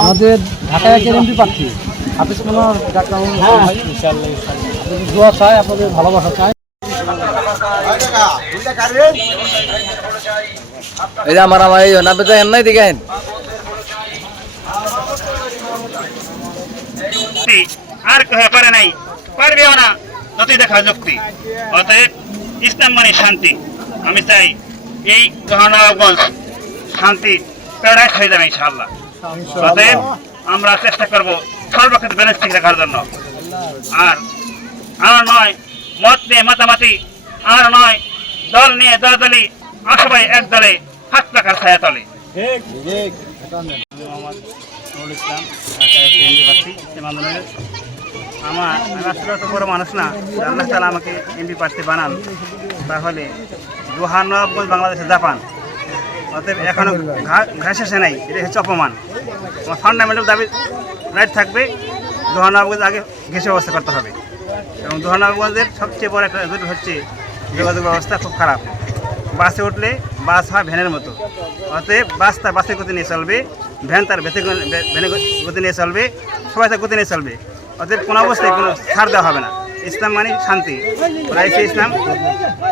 আমাদের ঢাকায় এক এমপি প্রার্থী হাফিজ মোল্লার ডাক্তার দোয়া চাই, আপনাদের ভালোবাসা চাই। এই যে আমার এই নামে দেখেন নাই দেখেন আর কেউ পারে নাই, পারবেও না যতই দেখা যুক্তি। অতএব ইসলাম মানে শান্তি। আমি চাই এই জহানগঞ্জ শান্তি প্যারাডাইস হয়ে যাবে ইনশাআল্লাহ। অতএব আমরা চেষ্টা করব সর্বক্ষেত্রে ব্যালেন্স ঠিক রাখার জন্য। আর নয় মত নিয়ে মাতামাতি, আর নয় দল নিয়ে দলাদলি, আর সবাই এক দলে হাত রাখার ছায়া তলে। আমি আসলে তো বড় মানুষ না, আল্লাহ তাআলা আমাকে এমপি প্রার্থী বানান, তাহলে জোহানগঞ্জ বাংলাদেশে জাপান। অতএব এখনো ঘাস এসে নাই, এটা হচ্ছে অপমান। আমার ফান্ডামেন্টাল দাবি রাইট থাকবে, জোহানগঞ্জ আগে ঘেঁষে ব্যবস্থা করতে হবে। এবং জোহানগঞ্জের সবচেয়ে বড় একটা জরুরি হচ্ছে যোগাযোগ ব্যবস্থা খুব খারাপ। বাসে উঠলে বাস হয় ভ্যানের মতো। অতএব বাস তার বাসের গতি নিয়ে চলবে, ভ্যান তার ভ্যানের গতি নিয়ে চলবে, সবাই তার গতি নিয়ে চলবে। অতএব কোনো অবস্থায় কোনো ছাড় দেওয়া হবে না। ইসলাম মানে শান্তি, ইসলাম।